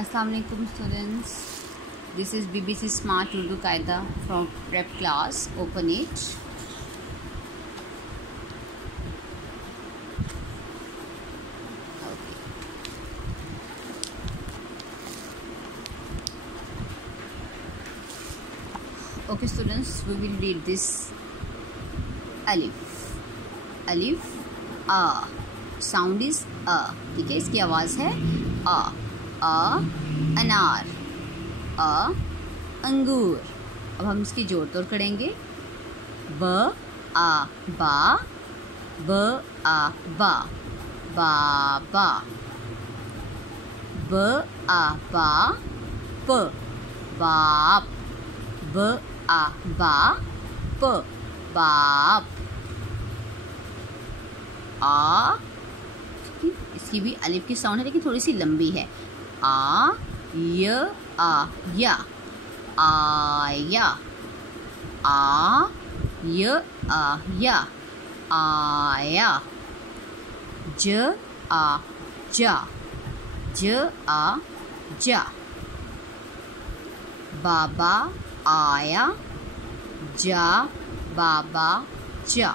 Assalamualaikum students. This is BBC Smart Urdu Qaida from prep class. Open it. Okay students, we will read this. Alif. Alif A. Sound is A. ठीक है, इसकी आवाज़ है A. अनार. अंगूर. अब हम इसकी जोड़ तोड़ करेंगे. ब आ बा. ब आ बा. बाबा. ब आ बा. प बाप. ब आ बा. प बाप. आ, इसकी भी अलिफ की साउंड है लेकिन थोड़ी सी लंबी है. आ य आ या. आया. आ य आ या. आया. ज आ जा. ज आ जा. बाबा आया. जा बाबा जा.